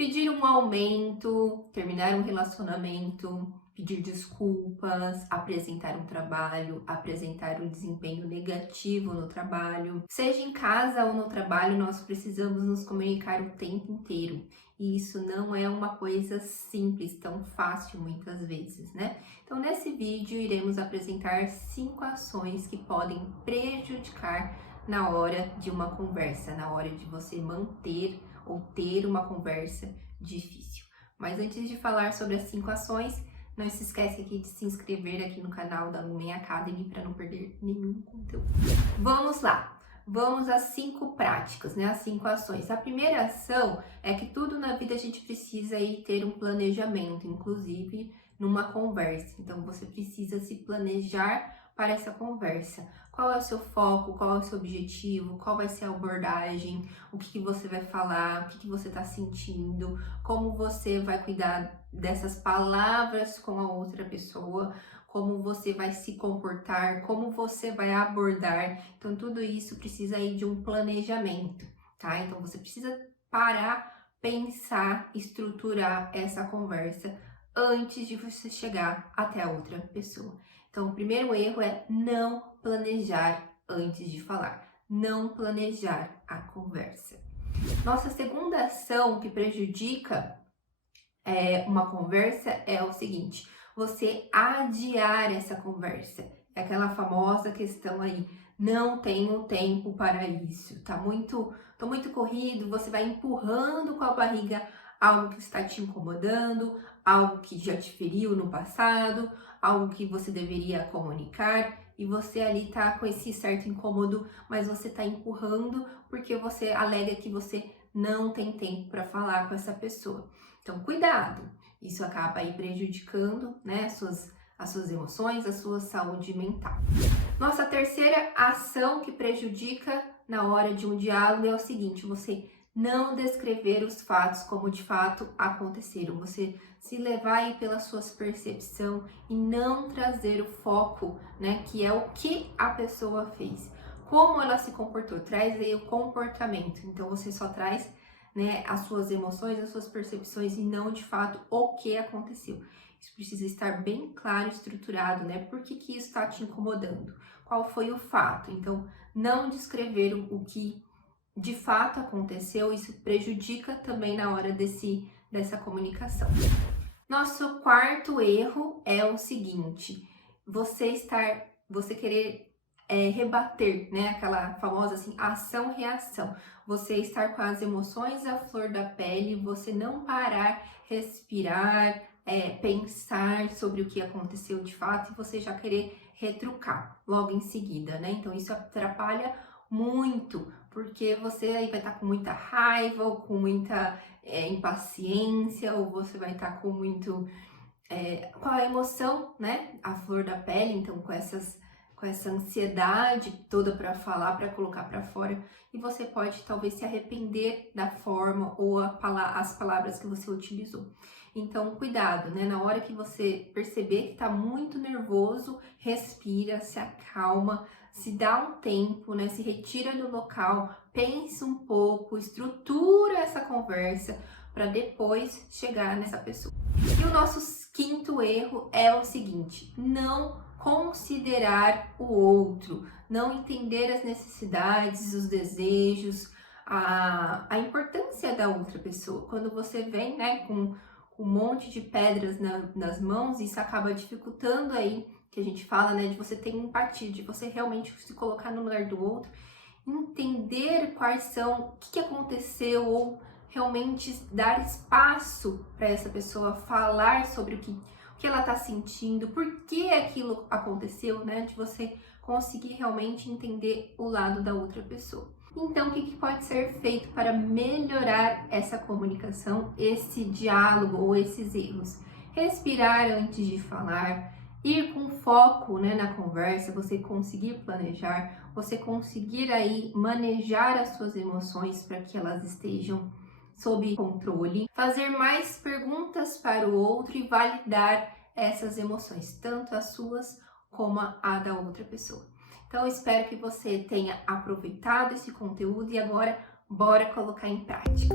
pedir um aumento, terminar um relacionamento, pedir desculpas, apresentar um trabalho, apresentar um desempenho negativo no trabalho. Seja em casa ou no trabalho, nós precisamos nos comunicar o tempo inteiro. E isso não é uma coisa simples, tão fácil muitas vezes, né? Então, nesse vídeo, iremos apresentar 5 ações que podem prejudicar na hora de uma conversa, na hora de você manter ou ter uma conversa difícil. Mas antes de falar sobre as 5 ações, não se esquece aqui de se inscrever aqui no canal da Lumen Academy para não perder nenhum conteúdo. Vamos lá! Vamos às 5 práticas, né? As 5 ações. A primeira ação é que tudo na vida a gente precisa aí ter um planejamento, inclusive numa conversa. Então, você precisa se planejar para essa conversa. Qual é o seu foco? Qual é o seu objetivo? Qual vai ser a abordagem? O que você vai falar? O que você está sentindo? Como você vai cuidar dessas palavras com a outra pessoa? Como você vai se comportar? Como você vai abordar? Então, tudo isso precisa aí de um planejamento, tá? Então, você precisa parar, pensar, estruturar essa conversa antes de você chegar até a outra pessoa. Então, o primeiro erro é não planejar antes de falar, não planejar a conversa. Nossa segunda ação que prejudica uma conversa é o seguinte: você adiar essa conversa. É aquela famosa questão aí, não tenho tempo para isso, tô muito corrido, você vai empurrando com a barriga algo que está te incomodando, algo que já te feriu no passado, algo que você deveria comunicar, e você ali tá com esse certo incômodo, mas você tá empurrando porque você alega que você não tem tempo para falar com essa pessoa. Então, cuidado! Isso acaba aí prejudicando, né, as suas emoções, a sua saúde mental. Nossa terceira ação que prejudica na hora de um diálogo é o seguinte: você não descrever os fatos como de fato aconteceram. Você se levar aí pela sua percepção e não trazer o foco, né, que é o que a pessoa fez. Como ela se comportou, traz aí o comportamento. Então, você só traz, né, as suas emoções, as suas percepções e não de fato o que aconteceu. Isso precisa estar bem claro, estruturado, né? Por que isso está te incomodando? Qual foi o fato? Então, não descrever o que de fato aconteceu, isso prejudica também na hora dessa comunicação. Nosso quarto erro é o seguinte: você querer rebater, né? Aquela famosa assim, ação-reação. Você estar com as emoções à flor da pele, você não parar, respirar, pensar sobre o que aconteceu de fato e você já querer retrucar logo em seguida, né? Então isso atrapalha muito, porque você aí vai estar com muita raiva ou com muita impaciência, ou você vai estar com com a emoção, né? A flor da pele, então com essa ansiedade toda para falar, para colocar para fora, e você pode talvez se arrepender da forma ou as palavras que você utilizou. Então, cuidado, né? Na hora que você perceber que está muito nervoso, respira, se acalma, se dá um tempo, né? Se retira do local, pensa um pouco, estrutura essa conversa para depois chegar nessa pessoa. E o nosso quinto erro é o seguinte: não considerar o outro, não entender as necessidades, os desejos, a importância da outra pessoa. Quando você vem, né, com um monte de pedras nas mãos, isso acaba dificultando aí, que a gente fala, né, de você ter empatia, de você realmente se colocar no lugar do outro, entender quais são, o que aconteceu, ou realmente dar espaço para essa pessoa falar sobre o que ela está sentindo, por que aquilo aconteceu, né? De você conseguir realmente entender o lado da outra pessoa. Então, o que pode ser feito para melhorar essa comunicação, esse diálogo ou esses erros? Respirar antes de falar, ir com foco, né, na conversa, você conseguir planejar, você conseguir aí manejar as suas emoções para que elas estejam sob controle, fazer mais perguntas para o outro e validar essas emoções, tanto as suas como a da outra pessoa. Então, eu espero que você tenha aproveitado esse conteúdo e agora bora colocar em prática.